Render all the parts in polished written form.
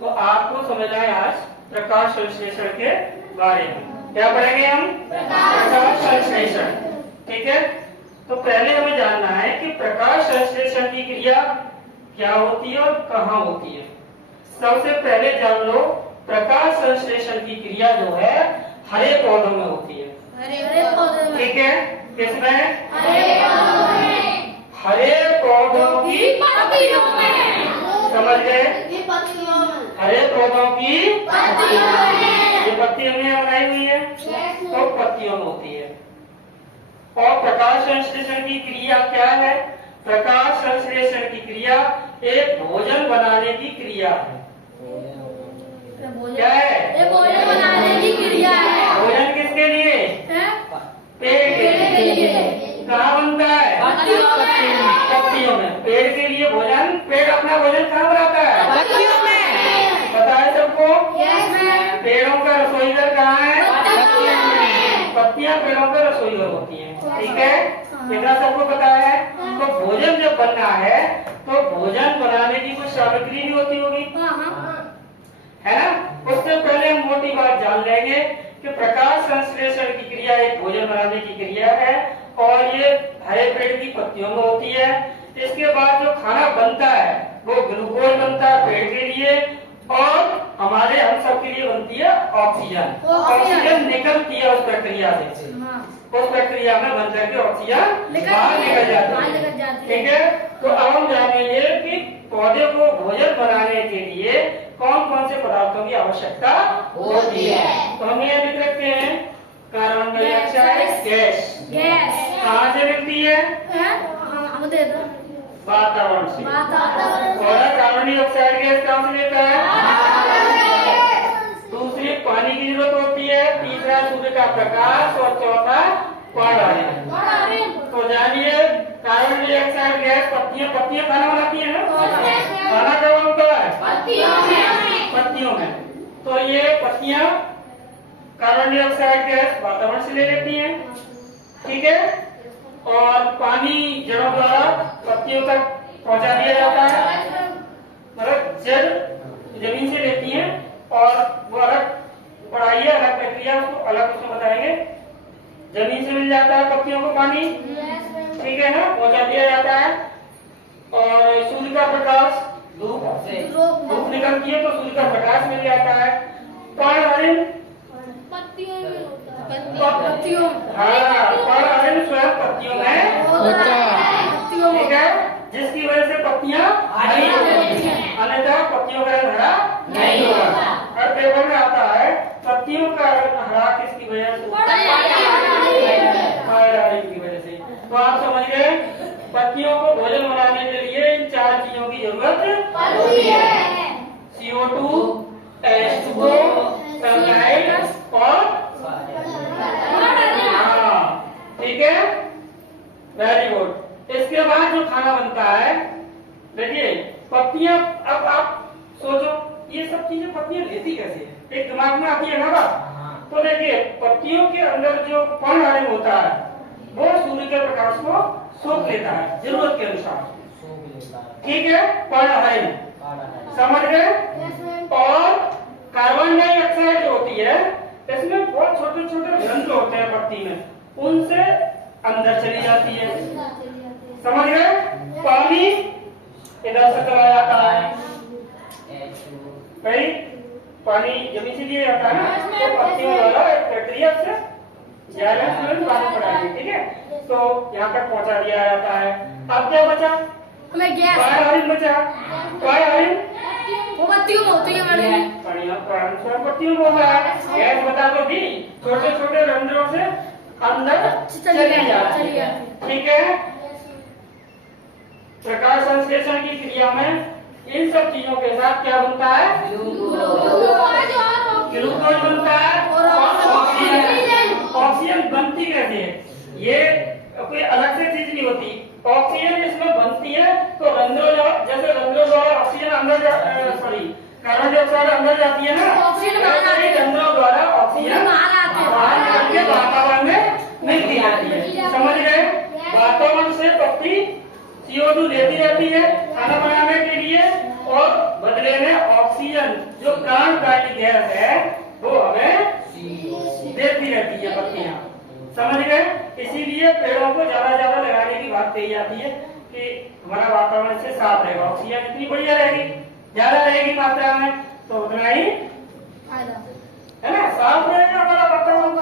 तो आपको समझना है आज प्रकाश संश्लेषण के बारे में। क्या पढ़ेंगे हम? प्रकाश संश्लेषण। ठीक है, तो पहले हमें जानना है कि प्रकाश संश्लेषण की क्रिया क्या होती है और कहाँ होती है। सबसे पहले जान लो प्रकाश संश्लेषण की क्रिया जो है हरे पौधों में होती है। हरे पौधों में। ठीक है, किसमें? हरे पौधों की पत्तियों में। समझ गए? हरे पौधों की पत्तियों में। ये पत्ती हमने बनाई हुई है तो पत्तियों में होती है। और प्रकाश संश्लेषण की क्रिया क्या है? प्रकाश संश्लेषण की क्रिया एक भोजन बनाने की क्रिया है। क्या है? भोजन बनाने की क्रिया है। भोजन किसके लिए? पेड़ के लिए। कहाँ बनता है? पत्तियों में। पेड़ के लिए भोजन, पेड़ अपना भोजन कहाँ बनाता है? पत्तियों में। पता है सबको? पेड़ों का रसोई घर कहाँ है? पत्तियां पेड़ों का रसोई घर होती हैं। ठीक है, इतना सबको पता है। तो भोजन जब बनना है तो भोजन बनाने की कुछ सामग्री भी होती होगी, है ना? उससे पहले हम मोटी बात जान लेंगे कि प्रकाश संश्लेषण की क्रिया एक भोजन बनाने की क्रिया है और ये हरे पेड़ की पत्तियों में होती है। इसके बाद जो खाना बनता है वो ग्लूकोज बनता है पेड़ के लिए और हमारे हम सब के लिए बनती है ऑक्सीजन। ऑक्सीजन निकलती है उस प्रक्रिया से, उस प्रक्रिया में बन करके ऑक्सीजन बाहर निकल जाती है। ठीक है, तो अब हम जानेंगे कि पौधे को भोजन बनाने के लिए कौन कौन से पदार्थों की आवश्यकता होती है। तो हम ये लिख रखते हैं कार्बन डाइऑक्साइड गैस। कहाँ से मिलती है? वातावरण से। और कार्बन डाइऑक्साइड गैस कहाँ से लेता है? दूसरी पानी की जरूरत होती है, तीसरा सूर्य का प्रकाश और चौथा पानी। तो जानिए कार्बन डाइऑक्साइड गैस पत्तियां खाना बनाती है ना? खाना कब बनता है? पत्तियों में। तो ये पत्तियां कार्बन डाइऑक्साइड गैस वातावरण से ले लेती हैं। ठीक है, और पानी जड़ों द्वारा पत्तियों तक पहुंचा दिया जाता है। मतलब जड़ जमीन से लेती हैं और वो अलग पढ़ाई है, अलग प्रक्रिया, उसको अलग उसमें बताएंगे। जमीन से मिल जाता है पत्तियों को पानी, ठीक है ना, पहुंचा दिया जाता है। और सूर्य का प्रकाश, धूप निकलती है तो सूर्य का प्रकाश मिल जाता है। पर्णहरिण स्वयं पत्तियों में होता है। ठीक है, जिसकी वजह से पत्तियां हरी होती हैं, अन्यथा पत्तियों का रंग हरा नहीं होगा। हर पेपर में आता है पत्तियों का रंग हरा किसकी वजह से? की वजह से। तो आप समझ गए पत्तियों को भोजन बनाने के लिए इन चार चीजों की जरूरत पड़ती है। CO2, H2O, सनलाइट और ठीक है, वेरी गुड। इसके बाद जो खाना बनता है, देखिए पत्तियां, अब आप सोचो ये सब चीजें पत्तियां लेती कैसे है? एक दिमाग में आती है ना बात। तो देखिए पत्तियों के अंदर जो पर्णहरिण होता है वो सूर्य के प्रकाश को सोख लेता है जरूरत के अनुसार। ठीक है, पर्णहरिण समझ गए। और कार्बन डाइऑक्साइड जो होती है इसमें बहुत छोटे छोटे रंध्र होते हैं पत्ती में, उनसे अंदर चली जाती है। समझ गए? पानी इधर से चला जाता है, भाई पानी जमीन से लिया जाता है ना, तो पत्तियों द्वारा एक प्रक्रिया से पानी पड़ाएगी। ठीक है, तो यहाँ तक पहुँचा दिया जाता है। अब क्या बचा? पर्णहरिण बचा। पर्णहरिण वो पत्तियों में होती है पत्तियों में होता है। गैस बता तो दी, छोटे छोटे रंध्रों से अंदर चली जाती है। ठीक है, प्रकाश संश्लेषण की क्रिया में इन सब चीजों के साथ क्या बनता है? ग्लूकोज बनता है और ऑक्सीजन। ऑक्सीजन बनती कैसे है? ये कोई अलग से चीज नहीं होती। ऑक्सीजन इसमें बनती है तो रंध्रों, जैसे रंध्रों द्वारा ऑक्सीजन अंदर कार्बन डाइऑक्साइड अंदर जाती है ना, रंध्रों द्वारा ऑक्सीजन बाहर निकल के वातावरण में मिलती जाती है। समझ गए? वातावरण से पत्ती CO2 लेती रहती है खाना बनाने के लिए और बदले में ऑक्सीजन जो प्राणदायी गैस है वो हमें देती रहती है पत्तियां। समझ गए? इसीलिए पेड़ों को ज्यादा ज्यादा लगाने की बात कही जाती है कि हमारा वातावरण से साफ रहेगा, ऑक्सीजन इतनी बढ़िया रहेगी, ज्यादा रहेगी मात्रा में तो उतना ही है ना, साफ रहेगा हमारा वातावरण।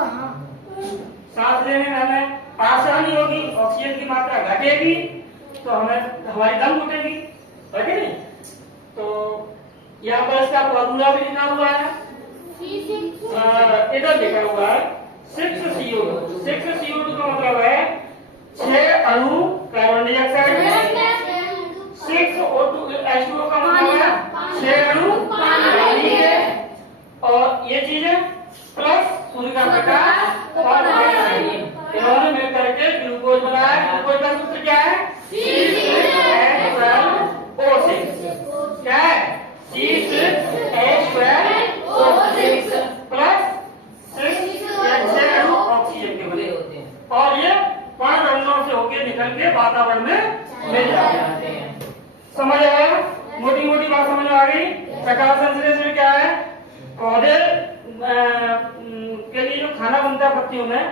सांस लेने में हमें आसानी होगी, ऑक्सीजन की मात्रा घटेगी तो हमें हमारी दम घुटेगी, है कि नहीं? तो यहाँ पर इसका फॉर्मूला भी लिखा हुआ है, इधर लिखा हुआ है 6CO2। 6CO2 का मतलब है 6 अणु कार्बन डाइऑक्साइड में, 6O2H2O का मतलब है 6 अणु पानी के, और ये चीजें प्लस सूर्य का प्रकाश और इन्होंने मिलकर के ग्लूकोज बनाया। ग्लूकोज का सूत्र क्या है? C6H12O6। क्या है? C6H12O6 प्लस 6 अणु ऑक्सीजन के बने होते हैं, और ये पर्णरंध्रों से होकर निकल के वातावरण में मिल जाते हैं। समझ आया? मोटी मोटी बात समझ आ गई। प्रकाश संश्लेषण क्या है? पौधे के लिए जो खाना बनता है पत्तियों में,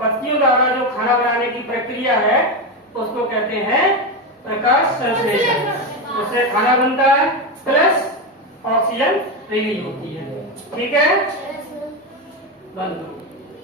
पत्तियों द्वारा जो खाना बनाने की प्रक्रिया है उसको कहते हैं प्रकाश संश्लेषण। उससे खाना बनता है प्लस ऑक्सीजन रिलीज होती है। ठीक है, बंद।